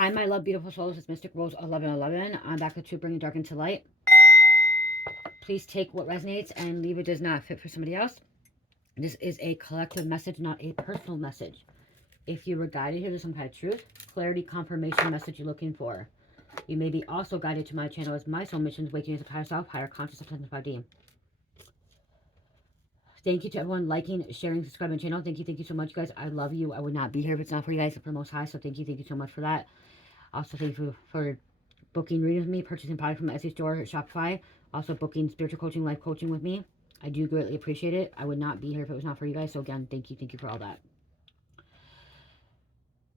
Hi, my love, beautiful souls. It's Mystic Rose 1111. I'm back with Truth, Bringing Dark into Light. Please take what resonates and leave what does not fit for somebody else. This is a collective message, not a personal message. If you were guided here to some kind of truth, clarity, confirmation message you're looking for. You may be also guided to my channel as my soul missions, waking as a higher self, higher consciousness, of 5D. Thank you to everyone liking, sharing, subscribing to the channel. Thank you so much, guys. I love you. I would not be here if it's not for you guys, for the Most High. So thank you so much for that. Also, thank you for booking readings with me, purchasing product from the Etsy store, Shopify. Also, booking spiritual coaching, life coaching with me. I do greatly appreciate it. I would not be here if it was not for you guys. So again, thank you for all that.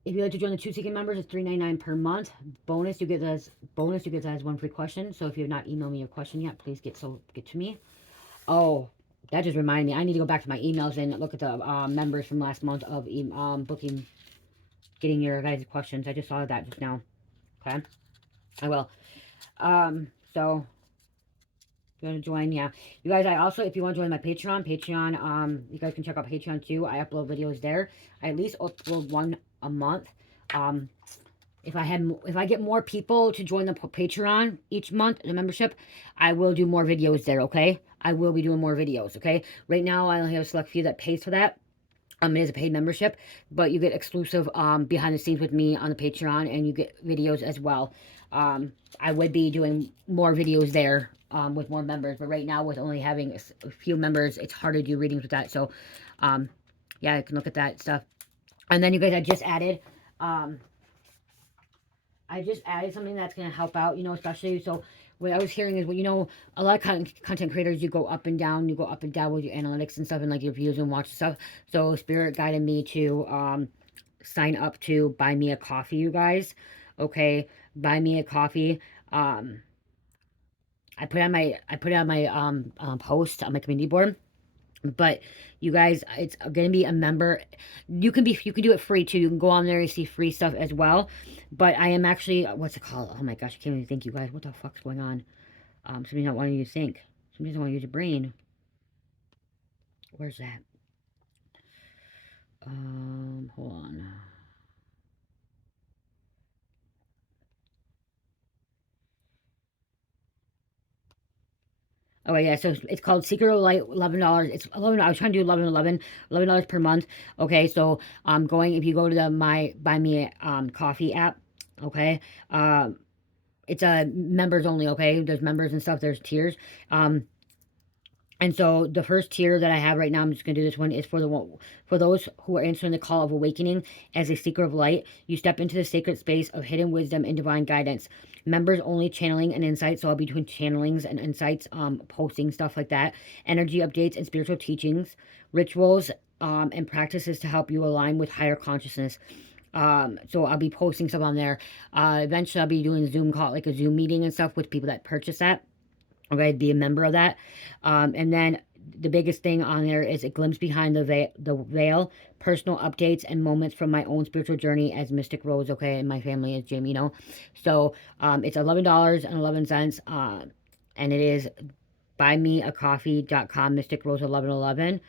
If you'd like to join the Truth Seeking members, it's $3.99 per month. Bonus, you get that as one free question. So if you have not emailed me your question yet, please get to me. Oh, that just reminded me. I need to go back to my emails and look at the members from last month of booking, getting your guys' questions. I just saw that just now. Okay, I will. So you want to join? Yeah, you guys. I also, if you want to join my Patreon, you guys can check out Patreon too. I upload videos there. I at least upload one a month. If I get more people to join the Patreon each month, the membership, I will do more videos there. Okay, I will be doing more videos. Okay, right now I only have a select few that pays for that. It is a paid membership, but you get exclusive behind the scenes with me on the Patreon, and you get videos as well. I would be doing more videos there with more members, but right now with only having a few members, it's hard to do readings with that. So, yeah, you can look at that stuff. And then you guys, I just added something that's going to help out, especially, so what I was hearing is, well, a lot of content creators, you go up and down with your analytics and stuff and like your views and watch stuff. So Spirit guided me to sign up to Buy Me a Coffee, you guys. Okay, Buy Me a Coffee. I put it on my post on my community board. But you guys, it's gonna be a member. You can do it free too. You can go on there and see free stuff as well. But I am actually, what's it called? Oh my gosh, I can't even think, you guys. What the fuck's going on? Somebody's not wanting you to think. Somebody's not wanting to use your brain. Where's that? Hold on. Oh yeah, so it's called Secret of Light, $11. It's 11. I was trying to do 11, $11 per month. Okay, so if you go to the my Buy Me Coffee app, okay, it's a members only. Okay, there's members and stuff. There's tiers. And so the first tier that I have right now, I'm just going to do this one, is for those who are answering the call of awakening as a seeker of light. You step into the sacred space of hidden wisdom and divine guidance. Members only channeling and insights. So I'll be doing channelings and insights, posting stuff like that. Energy updates and spiritual teachings, rituals, and practices to help you align with higher consciousness. So I'll be posting stuff on there. Eventually I'll be doing Zoom call, like a Zoom meeting and stuff with people that purchase that. Okay, be a member of that. And then the biggest thing on there is a glimpse behind the veil, personal updates, and moments from my own spiritual journey as Mystic Rose, okay, and my family is Jamie, So it's $11.11, and it is buymeacoffee.com, Mystic Rose 1111.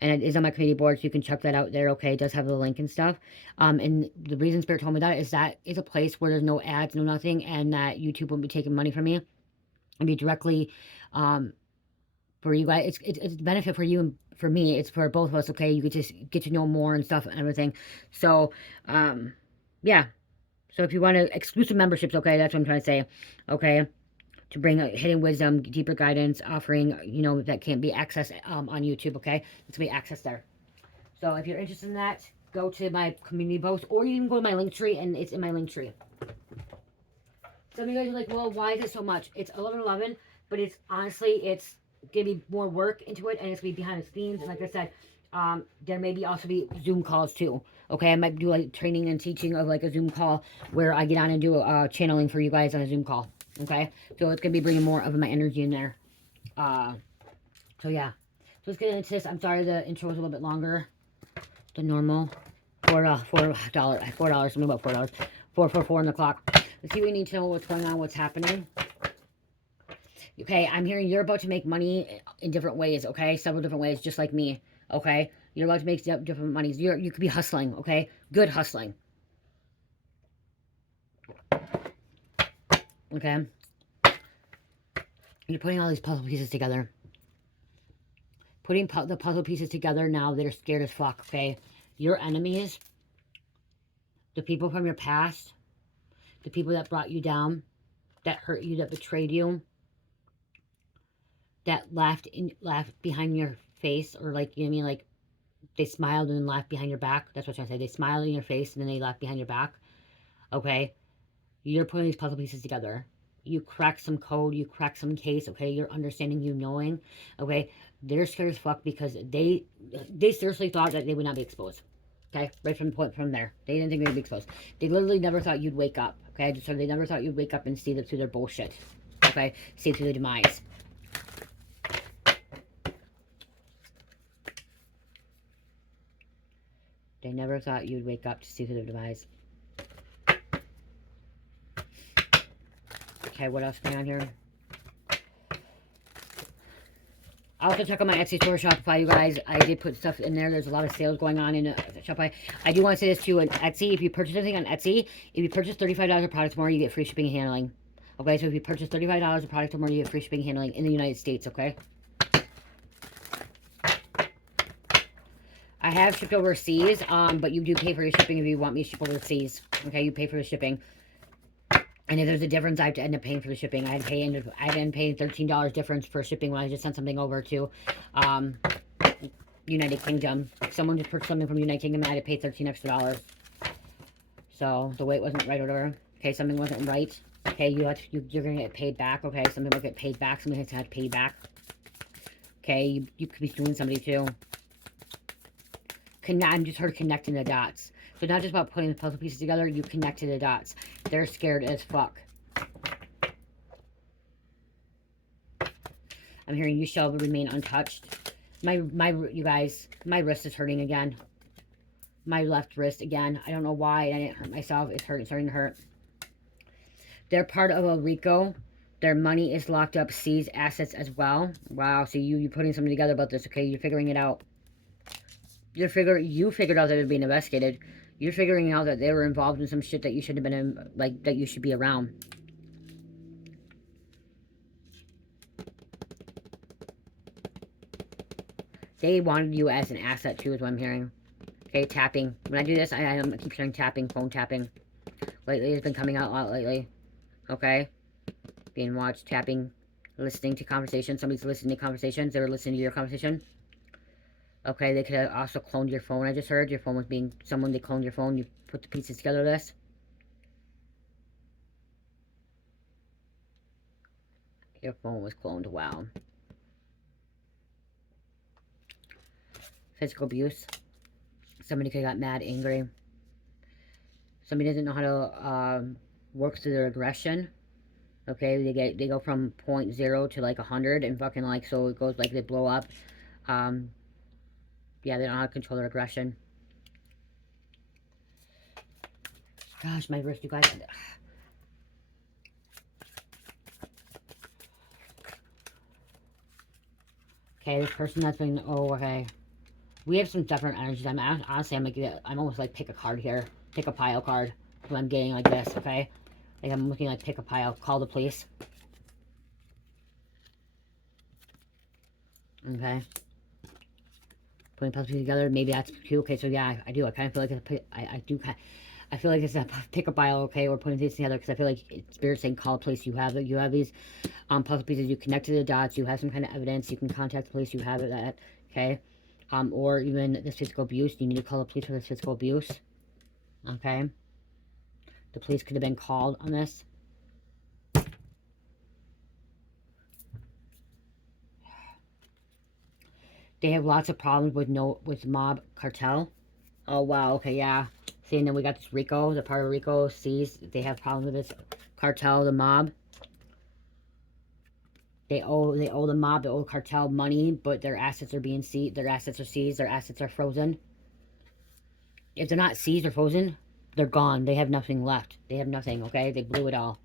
And it is on my community board, so you can check that out there, okay? It does have the link and stuff. And the reason Spirit told me that is a place where there's no ads, no nothing, and that YouTube won't be taking money from me. Be directly for you guys. It's a benefit for you and for me. It's for both of us, okay? You could just get to know more and stuff and everything. So yeah, so if you want exclusive memberships, okay, that's what I'm trying to say, okay, to bring hidden wisdom, deeper guidance, offering, that can't be accessed on YouTube, okay? It's gonna be accessed there. So if you're interested in that, go to my community post, or you can go to my link tree, and it's in my link tree. Some of you guys are like, well, why is it so much? It's 11:11, but it's honestly, it's gonna be more work into it, and it's gonna be behind the scenes. And like I said, there may also be Zoom calls too. Okay, I might do like training and teaching of like a Zoom call where I get on and do a channeling for you guys on a Zoom call. Okay, so it's gonna be bringing more of my energy in there. So yeah, so let's get into this. I'm sorry the intro was a little bit longer than normal. $4. Something about $4. 4 on the clock. Let's see, we need to know what's going on, what's happening. Okay, I'm hearing you're about to make money in different ways, okay? Several different ways, just like me, okay? You're about to make different monies. You could be hustling, okay? Good hustling. Okay? You're putting all these puzzle pieces together. Putting the puzzle pieces together now, they're scared as fuck, okay? Your enemies, the people from your past, the people that brought you down, that hurt you, that betrayed you, that laughed behind your face, or like, you know what I mean? Like, they smiled and then laughed behind your back. That's what I'm trying to say. They smiled in your face and then they laughed behind your back. Okay? You're putting these puzzle pieces together. You crack some code, you crack some case, okay? You're understanding, you knowing, okay? They're scared as fuck because they seriously thought that they would not be exposed. Okay? Right from the point from there. They didn't think they would be exposed. They literally never thought you'd wake up. Okay? So they never thought you'd wake up and see through their bullshit. Okay? See through the demise. They never thought you'd wake up to see through their demise. Okay, what else going on here? Also check out my Etsy store, Shopify, you guys. I did put stuff in there. There's a lot of sales going on in Shopify. I do want to say this too, on Etsy, if you purchase anything on Etsy, if you purchase $35 of product or more, you get free shipping and handling. Okay, so if you purchase $35 of product or more, you get free shipping and handling in the United States, okay? I have shipped overseas, but you do pay for your shipping if you want me to ship overseas. Okay, you pay for the shipping. And if there's a difference, I have to end up paying for the shipping. I had to pay $13 difference for shipping when I just sent something over to United Kingdom. If someone just purchased something from United Kingdom, I had to pay $13 extra. So the weight wasn't right or whatever. Okay, something wasn't right. Okay, you're gonna get paid back. Okay, something will get paid back. Something has to have paid back. Okay, you could be suing somebody too. I'm just heard connecting the dots. So not just about putting the puzzle pieces together, you connected the dots. They're scared as fuck. I'm hearing you shall remain untouched. You guys, my wrist is hurting again. My left wrist again. I don't know why. I didn't hurt myself. It's starting to hurt. They're part of a RICO. Their money is locked up, seized assets as well. Wow, so you're putting something together about this, okay? You're figuring it out. You figured out that they're being investigated. You're figuring out that they were involved in some shit that you should have been in, like, that you should be around. They wanted you as an asset, too, is what I'm hearing. Okay, tapping. When I do this, I keep hearing tapping, phone tapping. Lately, it's been coming out a lot lately. Okay? Being watched, tapping, listening to conversations. Somebody's listening to conversations. They were listening to your conversation. Okay, they could have also cloned your phone. I just heard your phone was being... They cloned your phone. You put the pieces together of this. Your phone was cloned. Wow. Physical abuse. Somebody could have got mad, angry. Somebody doesn't know how to work through their aggression. Okay, they go from 0 to like 100 and fucking like, so it goes like they blow up. Yeah, they don't know how to control their aggression. Gosh, my wrist, you guys. Okay, this person that's been, okay. We have some different energies. Honestly, I'm almost like pick a card here. Pick a pile card. So I'm getting like this, okay? Like I'm looking like pick a pile. Call the police. Okay. Putting puzzles together. Maybe that's too. Okay, so yeah, I do. I kind of feel like I feel like it's a pick a pile, okay? Or putting these together because I feel like Spirit's saying call the police. You have these puzzle pieces. You connected the dots. You have some kind of evidence. You can contact the police. You have that, okay? Or even this physical abuse. You need to call the police for this physical abuse. Okay? The police could have been called on this. They have lots of problems with mob cartel. Oh, wow. Okay, yeah. See, and then we got this RICO. The part of RICO sees they have problems with this cartel, the mob. They owe the mob, the old cartel money, but their assets are being seized. Their assets are seized. Their assets are frozen. If they're not seized or frozen, they're gone. They have nothing left. They have nothing, okay? They blew it all.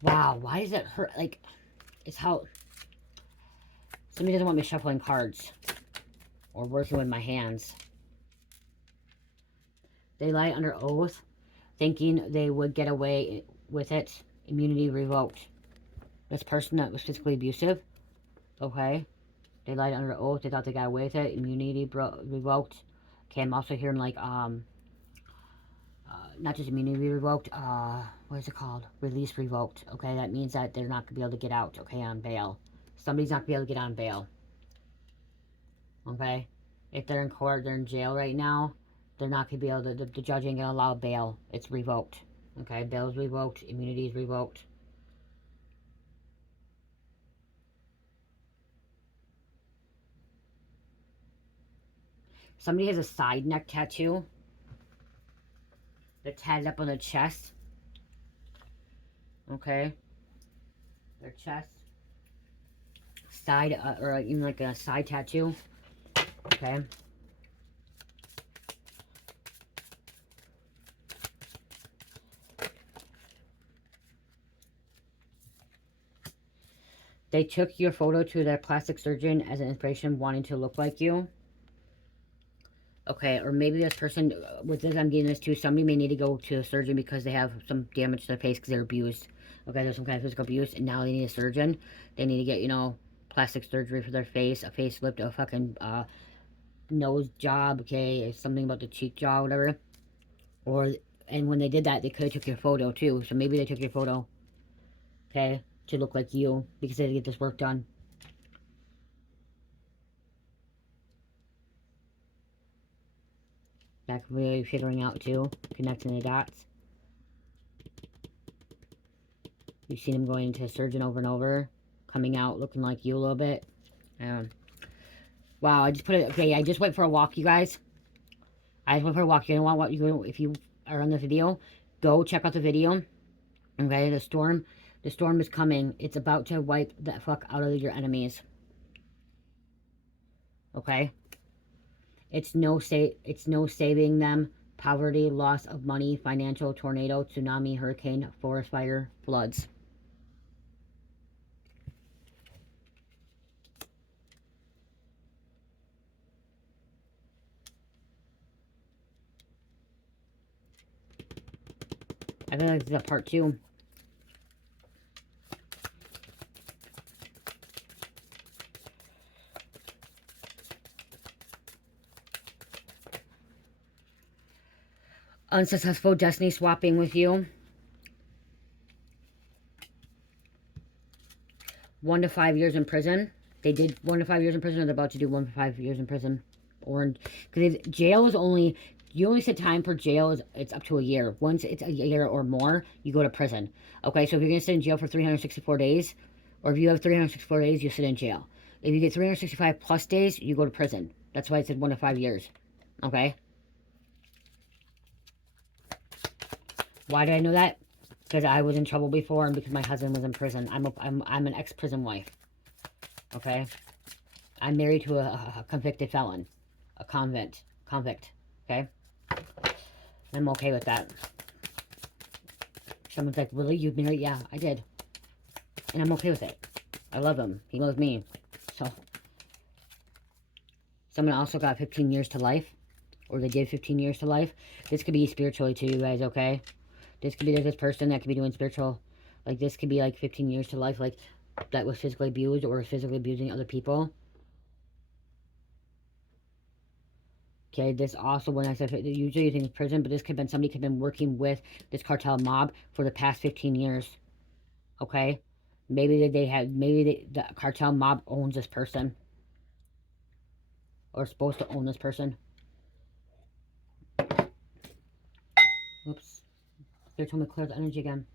Wow, why does it hurt? Like, it's how... Somebody doesn't want me shuffling cards. Or working with my hands. They lie under oath. thinking they would get away with it. Immunity revoked. This person that was physically abusive, okay, they lied under oath. They thought they got away with it. Immunity revoked. Okay, I'm also hearing like not just immunity revoked. What is it called? Release revoked. Okay, that means that they're not gonna be able to get out. Okay, on bail. Somebody's not gonna be able to get on bail. Okay, if they're in court, they're in jail right now. They're not gonna be able to. The judge ain't gonna allow bail. It's revoked. Okay, bail is revoked. Immunity is revoked. Somebody has a side neck tattoo. They're tatted up on their chest. Okay, their chest, side, or even like a side tattoo. Okay. They took your photo to their plastic surgeon as an inspiration, wanting to look like you. Okay, or maybe this person, with this, I'm getting this too, somebody may need to go to a surgeon because they have some damage to their face because they're abused. Okay, there's some kind of physical abuse, and now they need a surgeon. They need to get, you know, plastic surgery for their face, a facelift, a fucking nose job, okay, something about the cheek jaw, whatever. Or, and when they did that, they could have took your photo too. So maybe they took your photo, okay, to look like you because they had to get this work done. That could really figuring out too, connecting the dots. You've seen him going into a surgeon over and over, coming out looking like you a little bit. Wow, I just put it, okay, I just went for a walk, you guys. I just went for a walk. You know what, if you are on the video, go check out the video. Okay, the storm is coming. It's about to wipe the fuck out of your enemies. Okay? It's no saving them. Poverty, loss of money, financial, tornado, tsunami, hurricane, forest fire, floods. I feel like this is a part 2. Unsuccessful destiny swapping with you. 1 to 5 years in prison. They did 1 to 5 years in prison, or they're about to do 1 to 5 years in prison. Or, because jail is only, you only set time for jail, is it's up to a year. Once it's a year or more, you go to prison. Okay, so if you're going to sit in jail for 364 days, or if you have 364 days, you sit in jail. If you get 365 plus days, you go to prison. That's why I said 1 to 5 years. Okay? Why did I know that? Because I was in trouble before, and because my husband was in prison. I'm an ex-prison wife. Okay? I'm married to a convicted felon. A convict. Okay? I'm okay with that. Someone's like, really? You married? Yeah, I did. And I'm okay with it. I love him. He loves me. So, someone also got 15 years to life. Or they did 15 years to life. This could be spiritually to you guys, okay? This could be this person that could be doing spiritual. Like, this could be like 15 years to life. Like, that was physically abused or physically abusing other people. Okay, this also, when I said, usually you think prison, but this could have been, somebody could have been working with this cartel mob for the past 15 years. Okay? Maybe the cartel mob owns this person. Or is supposed to own this person. Oops. They're told me to clear the energy again.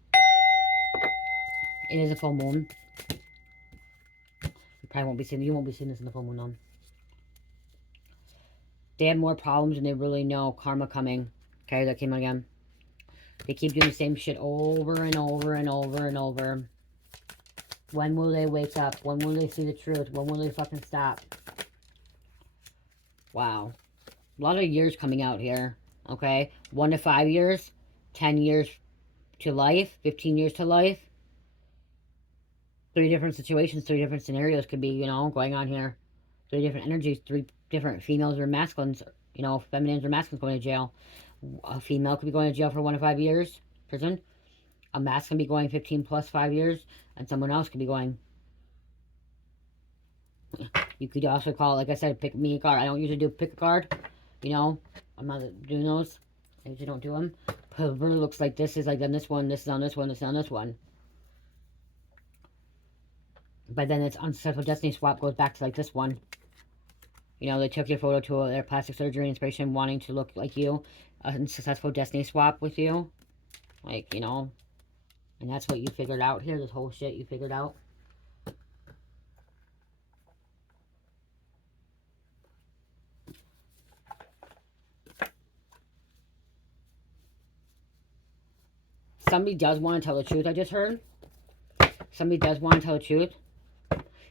It is a full moon. You won't be seeing this in the full moon, though. They have more problems than they really know. Karma coming. Okay, that came again. They keep doing the same shit over and over and over and over. When will they wake up? When will they see the truth? When will they fucking stop? Wow. A lot of years coming out here. Okay? 1 to 5 years. 10 years to life. 15 years to life. 3 different situations. 3 different scenarios could be, you know, going on here. 3 different energies. 3 different females or masculines. You know, feminines or masculines going to jail. A female could be going to jail for 1 to 5 years prison. A mask can be going 15 plus 5 years, and someone else could be going. You could also call it, like I said, pick me a card. I don't usually do pick a card, you know. I'm not doing those. I usually don't do them. But it really looks like this is like on this one, this is on this one, this is on this one. But then it's unsuccessful destiny swap goes back to like this one. You know, they took your photo to their plastic surgery inspiration, wanting to look like you. A unsuccessful destiny swap with you. Like, you know. And that's what you figured out here. This whole shit you figured out. Somebody does want to tell the truth, I just heard. Somebody does want to tell the truth.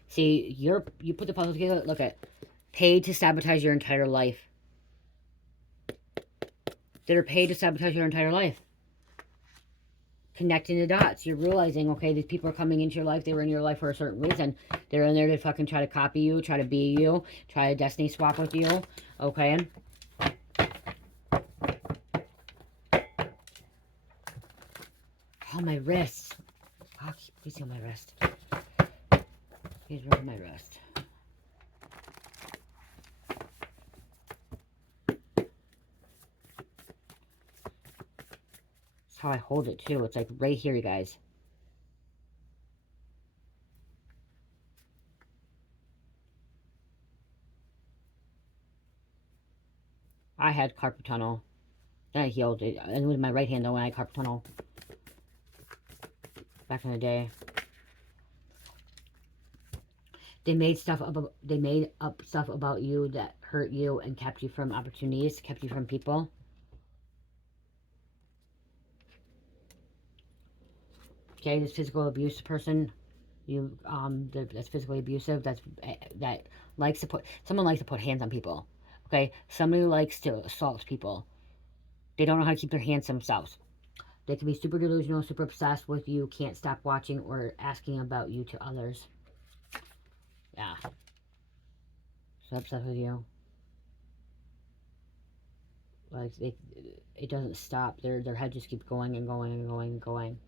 See, you put the puzzle together. Look at paid to sabotage your entire life. That are paid to sabotage your entire life. Connecting the dots. You're realizing, okay, these people are coming into your life. They were in your life for a certain reason. They're in there to fucking try to copy you, try to be you, try to destiny swap with you. Okay? Oh, my wrist. Oh, please heal my wrist. Please rub my wrist. That's how I hold it, too. It's like right here, you guys. I had carpal tunnel. Then I healed it. And with my right hand, though, when I had carpal tunnel. Back in the day. They made up stuff about you that hurt you and kept you from opportunities, kept you from people. Okay, this physical abuse person, that's physically abusive, that likes to someone likes to put hands on people. Okay, somebody likes to assault people. They don't know how to keep their hands to themselves. They can be super delusional, super obsessed with you, can't stop watching or asking about you to others. Yeah. So obsessed with you. Like, it doesn't stop. Their head just keeps going and going and going and going.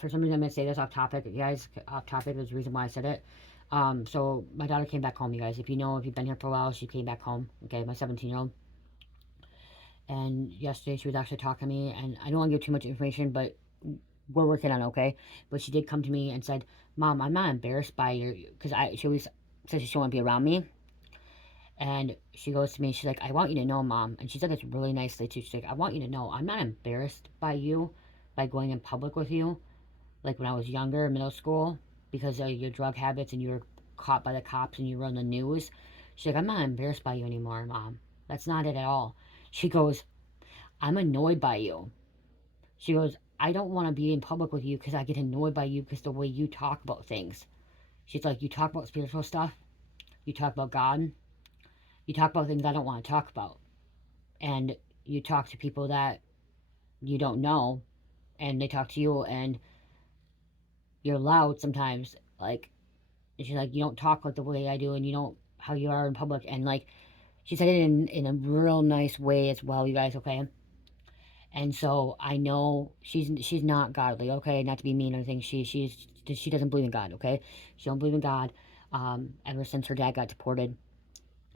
For some reason, I'm going to say this off topic, you guys. Off topic is the reason why I said it. So my daughter came back home, you guys. If you've been here for a while, she came back home. Okay, my 17-year-old. And yesterday she was actually talking to me, and I don't want to give too much information, but we're working on it, okay? But she did come to me and said, "Mom, I'm not embarrassed by your," because she always says she don't want to be around me. And she goes to me, she's like, "I want you to know, Mom," and she said this really nicely too. She's like, "I want you to know, I'm not embarrassed by you, by going in public with you, like when I was younger, middle school, because of your drug habits and you were caught by the cops and you were on the news." She's like, "I'm not embarrassed by you anymore, Mom. That's not it at all." She goes, "I'm annoyed by you." She goes, "I don't want to be in public with you because I get annoyed by you because the way you talk about things." She's like, "You talk about spiritual stuff. You talk about God. You talk about things I don't want to talk about. And you talk to people that you don't know, and they talk to you, and you're loud sometimes. Like," and she's like, "You don't talk like the way I do, and you don't how you are in public." And like, she said it in a real nice way as well, you guys, okay? And so I know she's not godly, okay? Not to be mean or anything. She doesn't believe in God, okay? She don't believe in God. Ever since her dad got deported,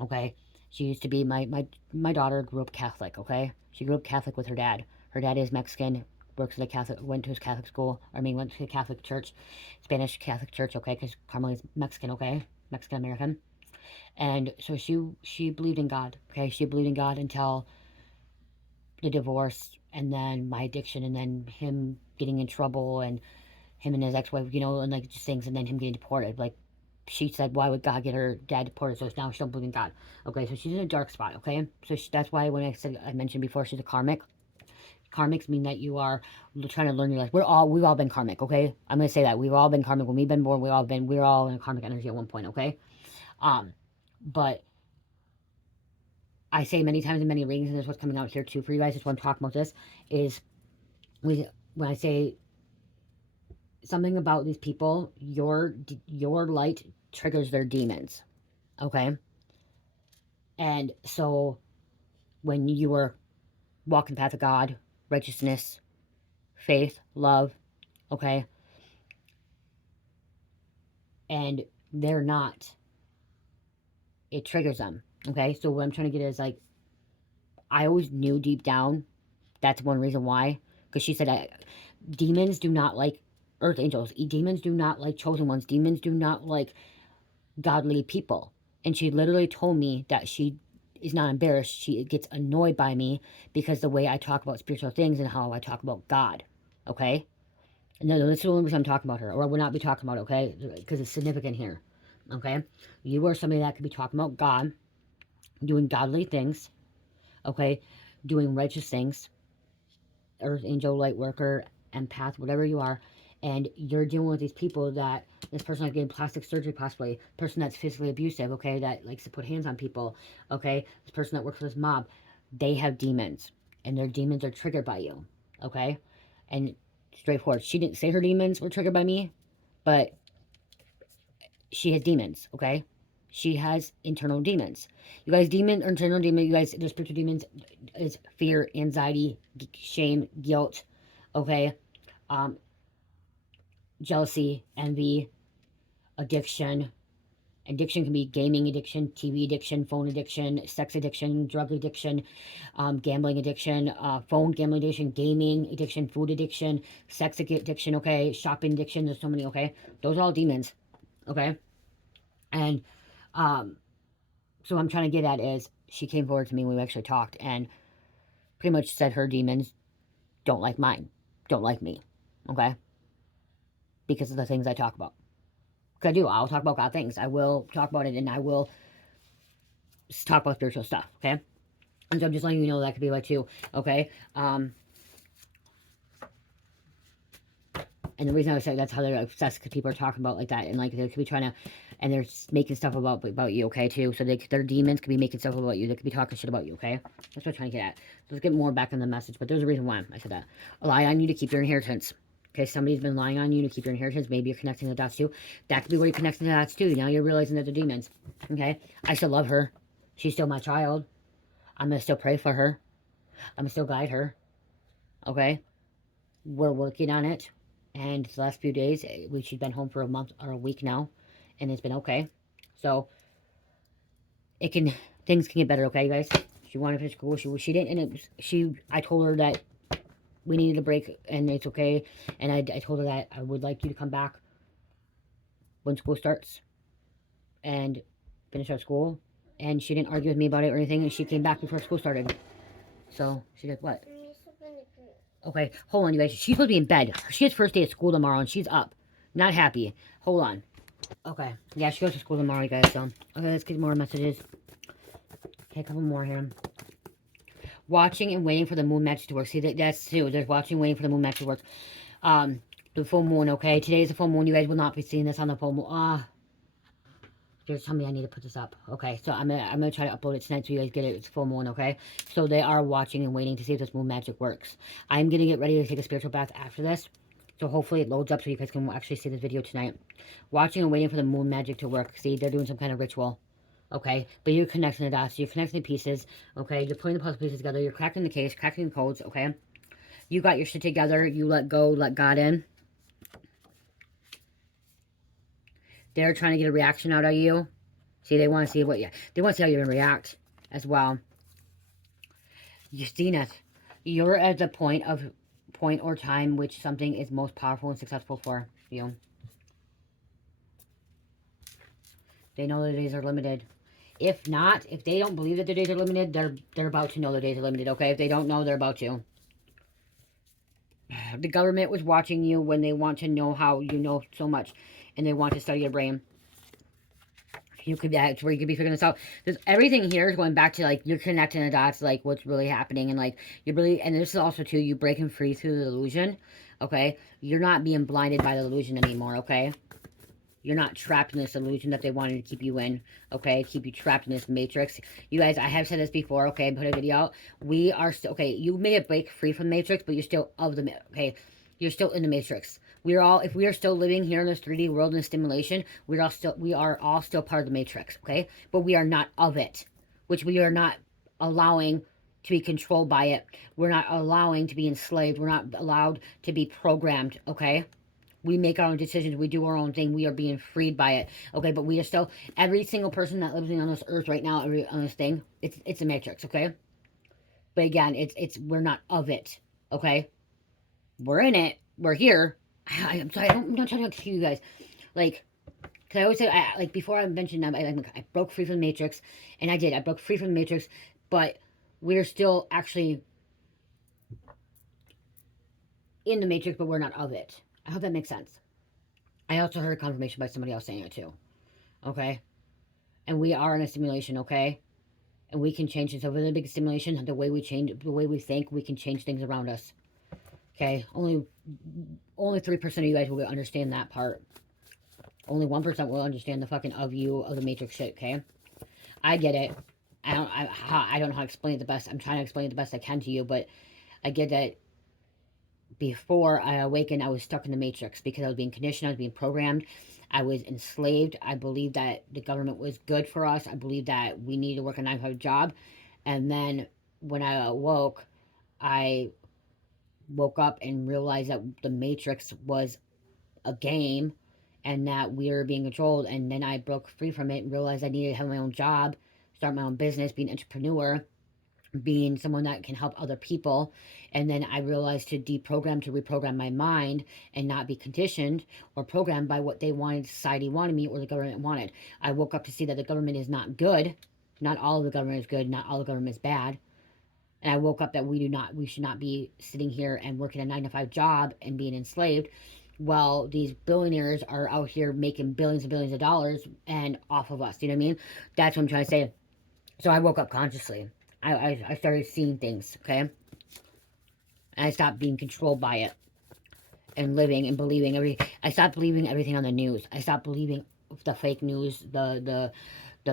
okay? She used to be my daughter grew up Catholic, okay? She grew up Catholic with her dad. Her dad is Mexican, works at a Catholic, went to his Catholic school. Went to a Catholic church, Spanish Catholic church, okay? Because Carmelita's Mexican, okay? Mexican American. And so she believed in God, okay? She believed in God until the divorce, and then my addiction, and then him getting in trouble, and him and his ex-wife, and like just things, and then him getting deported. Like, she said, why would God get her dad deported? So now she don't believe in God. Okay, so she's in a dark spot, okay? So that's why when I mentioned before, she's a karmic. Karmics mean that you are trying to learn your life. We've all been karmic, okay? I'm going to say that. We've all been karmic. When we've been born, we're all in a karmic energy at one point, okay? But I say many times in many readings, and this is what's coming out here too for you guys, just want to talk about this, is when I say something about these people, your light triggers their demons, okay? And so when you were walking the path of God, righteousness, faith, love, okay, and they're not, it triggers them, okay? So what I'm trying to get is like, I always knew deep down that's one reason why, because she said demons do not like earth angels, demons do not like chosen ones, demons do not like godly people. And she literally told me that she is not embarrassed, she gets annoyed by me because the way I talk about spiritual things and how I talk about God, okay? No, this is the only reason I'm talking about her, or I would not be talking about it, okay? Because it's significant here, okay? You are somebody that could be talking about God, doing godly things, okay? Doing righteous things, earth angel, light worker, empath, whatever you are, and you're dealing with these people that this person like getting plastic surgery, possibly person that's physically abusive, okay, that likes to put hands on people, okay, this person that works for this mob, they have demons, and their demons are triggered by you, okay, and straightforward. She didn't say her demons were triggered by me, but she has demons, okay. She has internal demons. You guys, demon or internal demon, you guys, the spiritual demons is fear, anxiety, shame, guilt, okay, um, jealousy, envy, addiction. Addiction can be gaming addiction, TV addiction, phone addiction, sex addiction, drug addiction, gambling addiction, phone gambling addiction, gaming addiction, food addiction, sex addiction, okay, shopping addiction. There's so many, okay. Those are all demons, okay. And so what I'm trying to get at is she came forward to me when we actually talked and pretty much said her demons don't like mine, don't like me, okay, because of the things I talk about. Because I do, I'll talk about God things. I will talk about it, and I will talk about spiritual stuff, okay? And so I'm just letting you know that could be like too, okay? And the reason I was saying that's how they're obsessed, because people are talking about like that, and like they could be trying to, and they're making stuff about you, okay, too. So their demons could be making stuff about you. They could be talking shit about you, okay? That's what I'm trying to get at. So let's get more back on the message, but there's a reason why I said that. Lie on you to keep your inheritance. Okay, somebody's been lying on you to keep your inheritance. Maybe you're connecting the dots too. That could be where you're connecting the dots too. Now you're realizing that they're demons. Okay? I still love her. She's still my child. I'm going to still pray for her. I'm going to still guide her. Okay? We're working on it. And the last few days, she's been home for a month or a week now. And it's been okay. So, things can get better, okay, you guys? She wanted to finish school. She didn't, and I told her that we needed a break, and it's okay. And I told her that I would like you to come back when school starts and finish our school. And she didn't argue with me about it or anything, and she came back before school started. So she did what? Okay, hold on, you guys. She's supposed to be in bed. She has first day of school tomorrow, and she's up. Not happy. Hold on. Okay, yeah, she goes to school tomorrow, you guys. So, okay, let's get more messages. Okay, a couple more here. Watching and waiting for the moon magic to work. See, that's too. There's watching and waiting for the moon magic to work. The full moon, okay? Today is the full moon. You guys will not be seeing this on the full moon. Just tell me I need to put this up. Okay, so I'm gonna try to upload it tonight so you guys get it. It's full moon, okay? So they are watching and waiting to see if this moon magic works. I'm gonna get ready to take a spiritual bath after this. So hopefully it loads up so you guys can actually see this video tonight. Watching and waiting for the moon magic to work. See, they're doing some kind of ritual. Okay, but you're connecting the dots, you're connecting the pieces, okay, you're putting the puzzle pieces together, you're cracking the case, cracking the codes, okay, you got your shit together, you let go, let God in. They're trying to get a reaction out of you. See, they want to see they want to see how you're going to react as well. You've seen it. You're at the point or time which something is most powerful and successful for you. They know the days are limited. If not, if they don't believe that their days are limited, they're about to know their days are limited, okay? If they don't know, they're about to. The government was watching you when they want to know how you know so much, and they want to study your brain. That's where you could be figuring this out. Everything here is going back to, like, you're connecting the dots, like, what's really happening, and, like, you're really, and this is also, too, you breaking free through the illusion, okay? You're not being blinded by the illusion anymore, okay? You're not trapped in this illusion that they wanted to keep you in, okay? Keep you trapped in this matrix. You guys, I have said this before, okay? Put a video out. We are still, okay, you may have break free from the matrix, but you're still okay? You're still in the matrix. If we are still living here in this 3D world in this stimulation, we are all still part of the matrix, okay? But we are not of it. which we are not allowing to be controlled by it. We're not allowing to be enslaved. We're not allowed to be programmed, okay? We make our own decisions. We do our own thing. We are being freed by it, okay? But we are still, every single person that lives on this earth right now, on this thing, it's a matrix, okay? But again, we're not of it, okay? We're in it. We're here. I'm sorry. I'm not trying to excuse you guys. Like, because I always say, like before I mentioned, I broke free from the matrix, and I did. I broke free from the matrix, but we're still actually in the matrix, but we're not of it. I hope that makes sense. I also heard confirmation by somebody else saying it too. Okay, and we are in a simulation. Okay, and we can change it. So within a big simulation, the way we change, the way we think, we can change things around us. Okay, only 3% of you guys will understand that part. Only 1% will understand the fucking of you of the matrix shit. Okay, I get it. I don't know how to explain it the best. I'm trying to explain it the best I can to you, but I get that before I awakened, I was stuck in the matrix because I was being conditioned, I was being programmed, I was enslaved. I believed that the government was good for us. I believed that we needed to work a 9 to 5 job. And then when I awoke, I woke up and realized that the matrix was a game and that we were being controlled. And then I broke free from it and realized I needed to have my own job, start my own business, be an entrepreneur, being someone that can help other people. And then I realized to deprogram, to reprogram my mind and not be conditioned or programmed by what they wanted, society wanted me, or the government wanted. I woke up to see that the government is not good. Not all of the government is good. Not all the government is bad. And I woke up that we should not be sitting here and working a 9 to 5 job and being enslaved while these billionaires are out here making billions and billions of dollars and off of us. You know what I mean? That's what I'm trying to say. So I woke up consciously. I started seeing things, okay? And I stopped being controlled by it and living and believing I stopped believing everything on the news. I stopped believing the fake news, the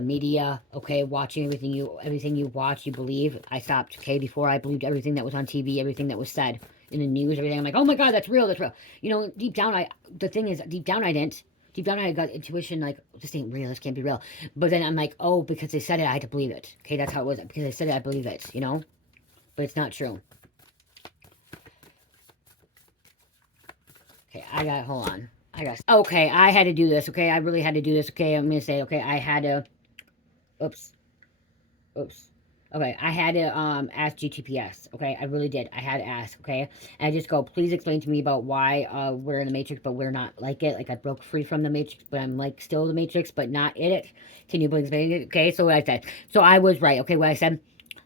media, okay? Watching everything you watch, you believe. I stopped, okay? Before I believed everything that was on TV, everything that was said in the news, everything. I'm like, oh my God, that's real, that's real. You know, deep down, the thing is, deep down I didn't. Deep down I got intuition, like, this ain't real, this can't be real. But then I'm like, oh, because they said it, I had to believe it. Okay, that's how it was. Because they said it, I believe it, you know? But it's not true. Okay, hold on. Okay, I had to do this, okay? I really had to do this, okay? I'm gonna say, okay, I had to, oops. Okay, I had to ask GTPS. Okay, I really did. I had to ask. Okay, and I just go, please explain to me about why we're in the matrix, but we're not like it. Like I broke free from the matrix, but I'm like still the matrix, but not in it. Can you please explain it? Okay, so what I said. So I was right. Okay, what I said.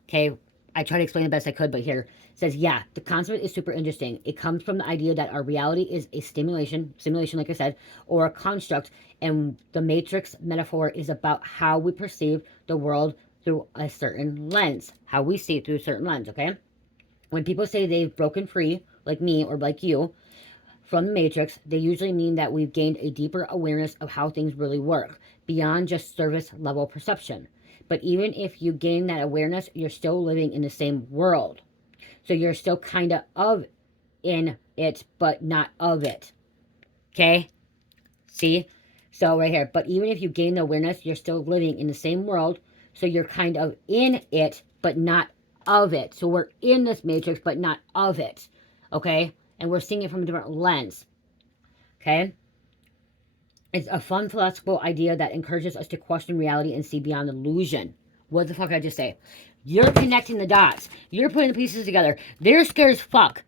Okay, I tried to explain the best I could, but here it says, yeah, the concept is super interesting. It comes from the idea that our reality is a simulation, like I said, or a construct, and the matrix metaphor is about how we perceive the world through a certain lens, how we see it through a certain lens, okay? When people say they've broken free, like me or like you, from the matrix, they usually mean that we've gained a deeper awareness of how things really work, beyond just surface level perception. But even if you gain that awareness, you're still living in the same world. So you're still kind of in it, but not of it. Okay? See? So right here, but even if you gain the awareness, you're still living in the same world. So you're kind of in it, but not of it. So we're in this matrix, but not of it. Okay? And we're seeing it from a different lens. Okay? It's a fun philosophical idea that encourages us to question reality and see beyond illusion. What the fuck did I just say? You're connecting the dots. You're putting the pieces together. They're scared as fuck.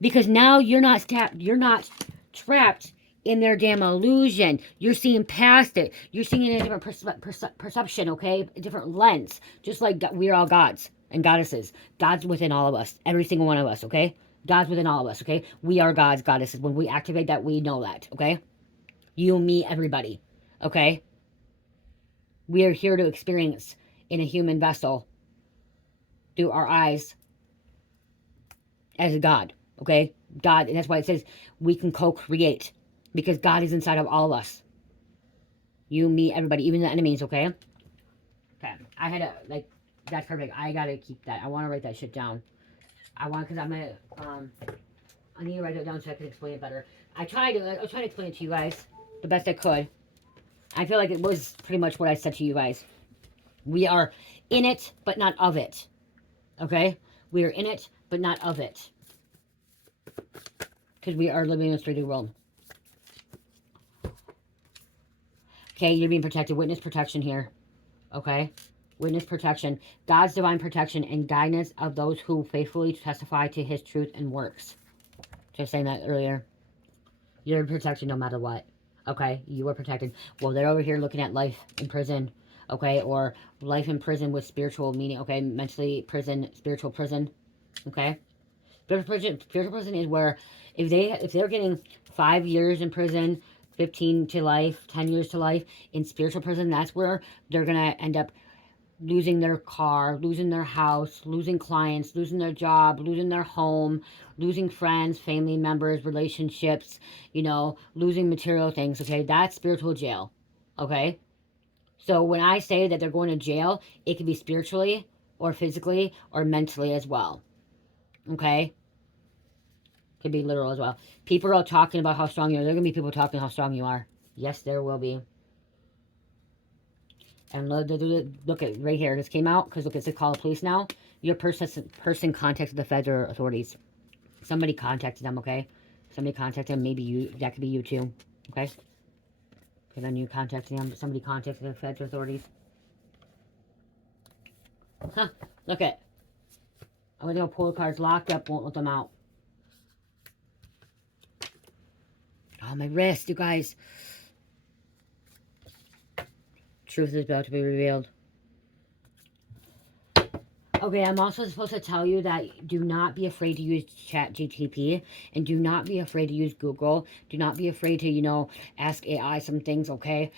Because now you're not trapped in their damn illusion. You're seeing past it. You're seeing it in a different perception, okay? A different lens. Just like we're all gods and goddesses. God's within all of us. Every single one of us, okay? God's within all of us, okay? We are gods, goddesses. When we activate that, we know that, okay? You, me, everybody, okay? We are here to experience in a human vessel through our eyes as a God, okay? God, and that's why it says we can co-create because God is inside of all of us. You, me, everybody, even the enemies, okay? Okay, I had to, like, that's perfect. I gotta keep that. I want to write that shit down. Because I'm gonna, I need to write it down so I can explain it better. I was trying to explain it to you guys the best I could. I feel like it was pretty much what I said to you guys. We are in it, but not of it. Okay? We are in it, but not of it. Because we are living in a 3D world. Okay, you're being protected. Witness protection here. Okay? Witness protection. God's divine protection and guidance of those who faithfully testify to his truth and works. Just saying that earlier. You're protected no matter what. Okay? You are protected. Well, they're over here looking at life in prison. Okay? Or life in prison with spiritual meaning. Okay? Mentally prison, spiritual prison. Okay? Spiritual prison is where if they're getting 5 years in prison, 15 to life, 10 years to life in spiritual prison, that's where they're gonna end up losing their car, losing their house, losing clients, losing their job, losing their home, losing friends, family members, relationships, you know, losing material things. Okay, that's spiritual jail. Okay, so when I say that they're going to jail, it could be spiritually or physically or mentally as well. Okay, could be literal as well. People are all talking about how strong you are. There are going to be people talking how strong you are. Yes, there will be. And look at right here. This came out because look, it's a call of police now. Your person contacted the feds or authorities. Somebody contacted them, okay? Somebody contacted them. Maybe you. That could be you too, okay? Okay, then you contacted them. Somebody contacted the feds or authorities. Huh, look at. I'm going to go pull the cards locked up. Won't let them out. Oh, my wrist, you guys. Truth is about to be revealed. Okay, I'm also supposed to tell you that do not be afraid to use ChatGPT and do not be afraid to use Google. Do not be afraid to, you know, ask AI some things, okay?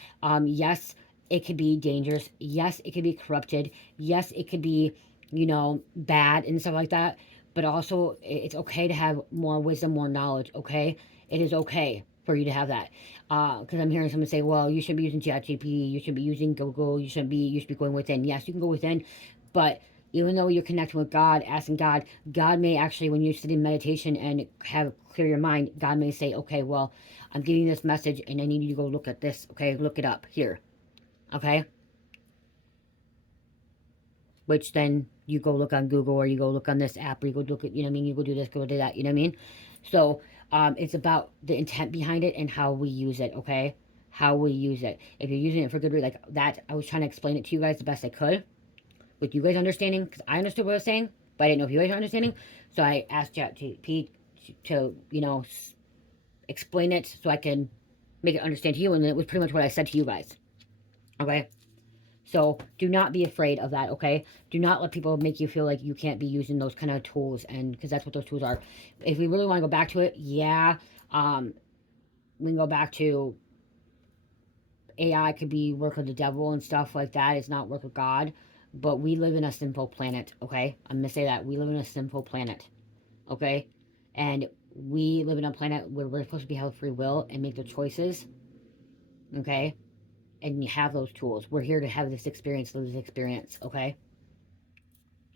Yes, it could be dangerous. Yes, it could be corrupted. Yes, it could be, you know, bad and stuff like that. But also, it's okay to have more wisdom, more knowledge, okay? It is okay for you to have that. Because I'm hearing someone say, well, you shouldn't be using ChatGPT. You should be using Google. You should be going within. Yes, you can go within, but even though you're connecting with God, asking God, God may actually, when you sit in meditation and have clear your mind, God may say, okay, well, I'm giving you this message and I need you to go look at this. Okay, look it up here. Okay? Which then you go look on Google or you go look on this app or you go look at, you know what I mean? You go do this, go do that, you know what I mean? So it's about the intent behind it and how we use it, okay? How we use it. If you're using it for good reason, like that, I was trying to explain it to you guys the best I could. With you guys understanding, because I understood what I was saying, but I didn't know if you guys are understanding. So I asked ChatGPT to, you know, explain it so I can make it understand to you, and it was pretty much what I said to you guys. Okay? So do not be afraid of that, okay? Do not let people make you feel like you can't be using those kind of tools, and because that's what those tools are. If we really want to go back to it, yeah, we can go back to AI could be work of the devil and stuff like that. It's not work of God. But we live in a sinful planet, okay? I'm going to say that. We live in a sinful planet, okay? And we live in a planet where we're supposed to be have free will and make the choices, okay? And you have those tools. We're here to have this experience, live this experience, okay?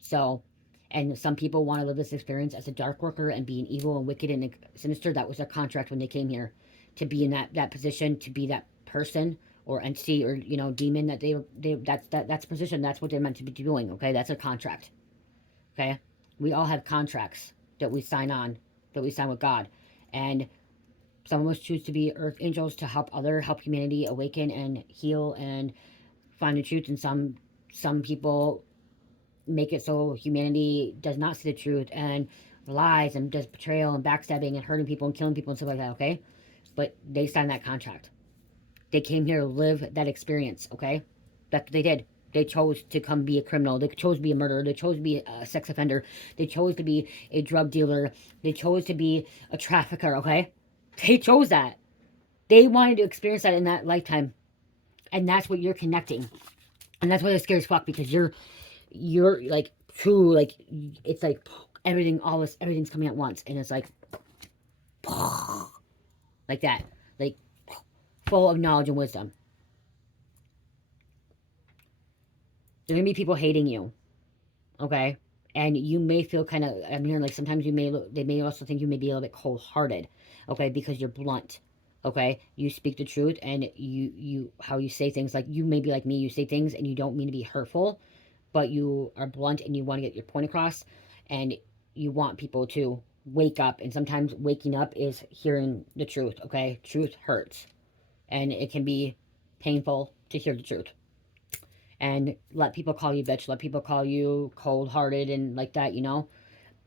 So, and some people want to live this experience as a dark worker and being evil and wicked and sinister. That was their contract when they came here, to be in that position, to be that person or entity or, you know, demon that that's position. That's what they're meant to be doing. Okay, that's a contract. Okay, we all have contracts that we sign on, that we sign with God, and some of us choose to be earth angels to help humanity awaken and heal and find the truth, and some people make it so humanity does not see the truth and lies and does betrayal and backstabbing and hurting people and killing people and stuff like that, okay? But they signed that contract. They came here to live that experience, okay? That's what they did. They chose to come be a criminal. They chose to be a murderer. They chose to be a sex offender. They chose to be a drug dealer. They chose to be a trafficker, okay? They chose that. They wanted to experience that in that lifetime. And that's what you're connecting. And that's why it's scary as fuck, because you're like true, like it's like everything's coming at once, and it's like like that, like full of knowledge and wisdom. There's gonna be people hating you, okay? And you may feel kind of, I'm hearing like sometimes they may also think you may be a little bit cold-hearted, okay, because you're blunt, okay? You speak the truth, and you how you say things, like you may be like me, you say things and you don't mean to be hurtful, but you are blunt and you want to get your point across, and you want people to wake up. And sometimes waking up is hearing the truth, okay? Truth hurts, and it can be painful to hear the truth. And let people call you bitch, let people call you cold hearted and like that, you know?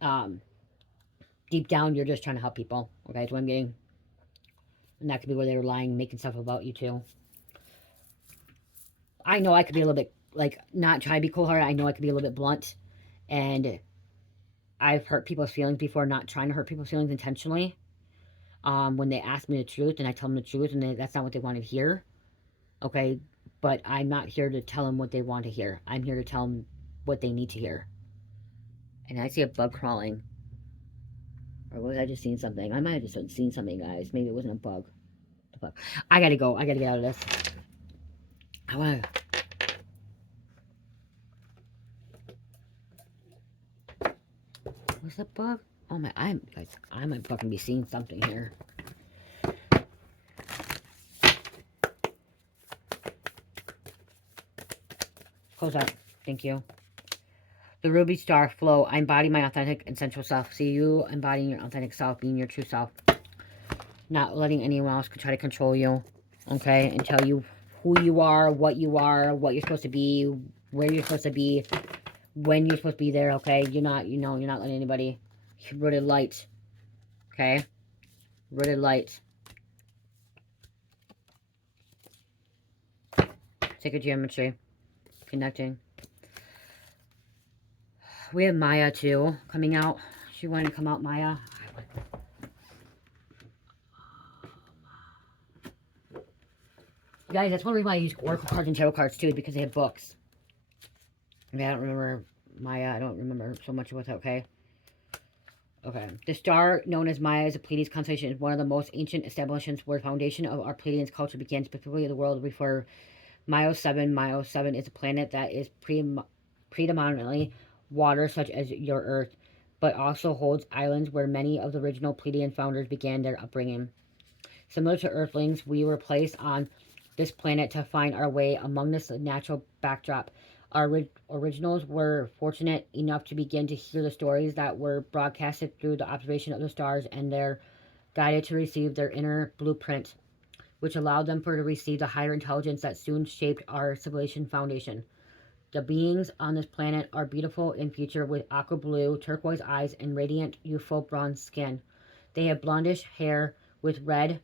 Um, Deep down, you're just trying to help people, okay? That's what I'm getting. And that could be where they were lying, making stuff about you too. I know I could be a little bit, like, not try to be cold hearted. I know I could be a little bit blunt. And I've hurt people's feelings before, not trying to hurt people's feelings intentionally. When they ask me the truth and I tell them the truth and that's not what they want to hear, okay? But I'm not here to tell them what they want to hear. I'm here to tell them what they need to hear. And I see a bug crawling. Or was I just seeing something? I might have just seen something, guys. Maybe it wasn't a bug. I gotta go. I gotta get out of this. I wanna... Was that bug? Oh my, guys, I might fucking be seeing something here. Close up. Thank you. The Ruby Star Flow. I embody my authentic and sensual self. See you embodying your authentic self, being your true self. Not letting anyone else try to control you. Okay? And tell you who you are, what you're supposed to be, where you're supposed to be, when you're supposed to be there, okay? You're not letting anybody... Rooted light. Okay? Rooted light. Sacred geometry. Connecting. We have Maya, too, coming out. She wanted to come out, Maya. Guys, that's one reason why I use Oracle cards and Tarot cards, too, because they have books. Okay, I don't remember Maya. I don't remember so much about that, okay? Okay. The star, known as Maya, is a Pleiades constellation, is one of the most ancient establishments where the foundation of our Pleiadian culture began, specifically the world before Myo 7. Myo 7 is a planet that is predominantly water, such as your Earth, but also holds islands where many of the original Pleiadian founders began their upbringing. Similar to Earthlings, we were placed on this planet to find our way among this natural backdrop. Our originals were fortunate enough to begin to hear the stories that were broadcasted through the observation of the stars, and they're guided to receive their inner blueprint, which allowed them to receive the higher intelligence that soon shaped our civilization foundation. The beings on this planet are beautiful in feature with aqua blue, turquoise eyes, and radiant, youthful bronze skin. They have blondish hair with red,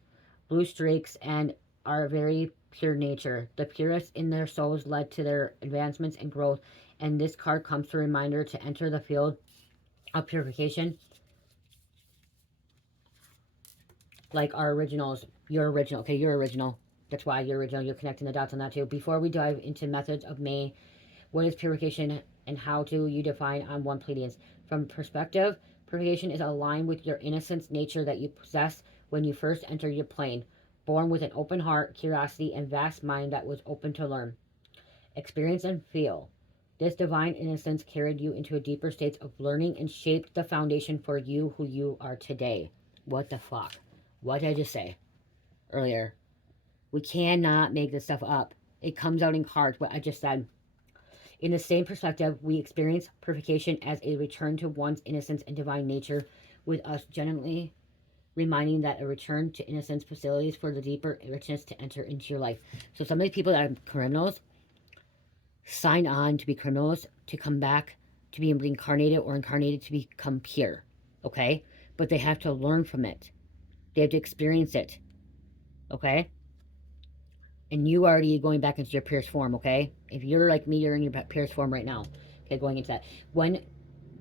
blue streaks, and are very pure nature. The purest in their souls led to their advancements and growth, and this card comes to a reminder to enter the field of purification like our originals. You're original. Okay, you're original. That's why you're original. You're connecting the dots on that too. Before we dive into methods of May, what is purification and how do you define on one Pleiadians? From perspective, purification is aligned with your innocence nature that you possess when you first enter your plane, born with an open heart, curiosity, and vast mind that was open to learn, experience, and feel. This divine innocence carried you into a deeper state of learning and shaped the foundation for you who you are today. What the fuck? What did I just say earlier? We cannot make this stuff up. It comes out in cards, what I just said. In the same perspective, we experience purification as a return to one's innocence and divine nature, with us genuinely reminding that a return to innocence facilities for the deeper richness to enter into your life. So some of the people that are criminals sign on to be criminals to come back to be reincarnated or incarnated to become pure, okay? But they have to learn from it. They have to experience it, okay? And you already going back into your purest form, okay? If you're like me, you're in your purest form right now, okay, going into that. When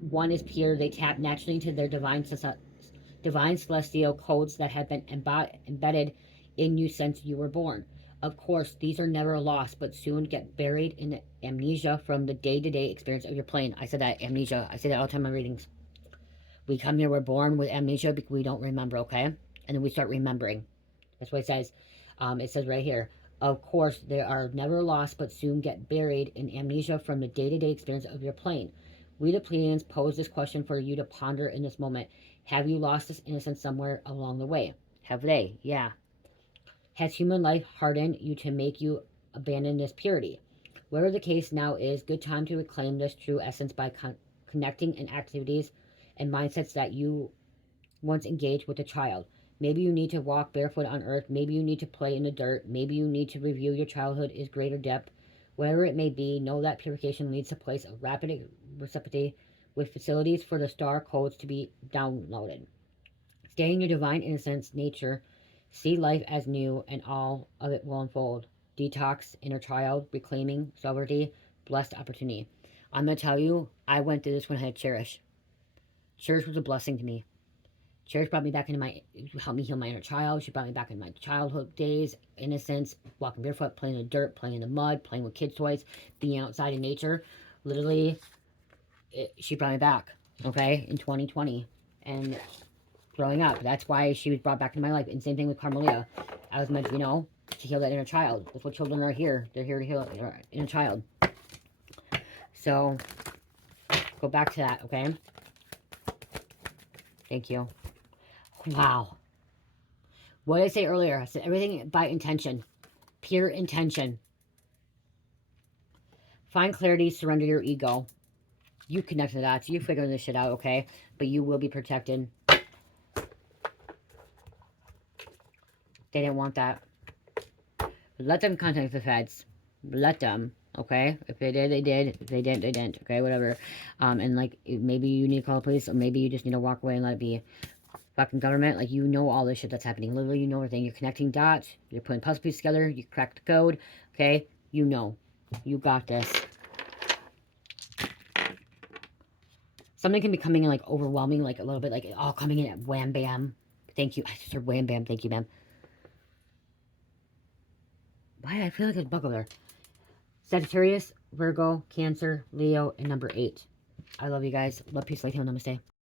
one is pure, they tap naturally into their divine celestial codes that have been embedded in you since you were born. Of course, these are never lost, but soon get buried in the amnesia from the day-to-day experience of your plane. I said that, amnesia. I say that all the time in my readings. We come here, we're born with amnesia because we don't remember, okay? And then we start remembering. That's what it says. It says right here. Of course, they are never lost, but soon get buried in amnesia from the day-to-day experience of your plane. We, the Pleiadians, pose this question for you to ponder in this moment. Have you lost this innocence somewhere along the way? Have they? Yeah. Has human life hardened you to make you abandon this purity? Whatever the case now is, good time to reclaim this true essence by connecting in activities and mindsets that you once engaged with a child. Maybe you need to walk barefoot on earth. Maybe you need to play in the dirt. Maybe you need to review your childhood in greater depth. Whatever it may be, know that purification leads to a place of rapid reciprocity with facilities for the star codes to be downloaded. Stay in your divine innocence, nature, see life as new, and all of it will unfold. Detox, inner child, reclaiming, sovereignty, blessed opportunity. I'm going to tell you, I went through this when I had Cherish. Cherish was a blessing to me. Cherish brought me back into helped me heal my inner child. She brought me back in my childhood days, innocence, walking barefoot, playing in the dirt, playing in the mud, playing with kids' toys, being outside in nature. Literally, she brought me back, okay, in 2020. And growing up, that's why she was brought back into my life. And same thing with Carmelia. I was meant, to heal that inner child. That's what children are here. They're here to heal their inner child. So, go back to that, okay? Thank you. Wow. What did I say earlier? I said everything by intention. Pure intention. Find clarity, surrender your ego. You connect to that. So you figure this shit out, okay? But you will be protected. They didn't want that. Let them contact the feds. Let them, okay? If they did, they did. If they didn't, they didn't, okay? Whatever. And, like, maybe you need to call the police, or maybe you just need to walk away and let it be. Fucking government, like, you know all this shit that's happening. Literally, you know everything. You're connecting dots. You're putting puzzle pieces together. You cracked the code, okay? You know. You got this. Something can be coming in, like, overwhelming, like, a little bit, like, all coming in at wham, bam. Thank you. I just heard wham, bam. Thank you, ma'am. Why? I feel like there's a bug over there. Sagittarius, Virgo, Cancer, Leo, and number 8. I love you guys. Love, peace, light, heal, namaste.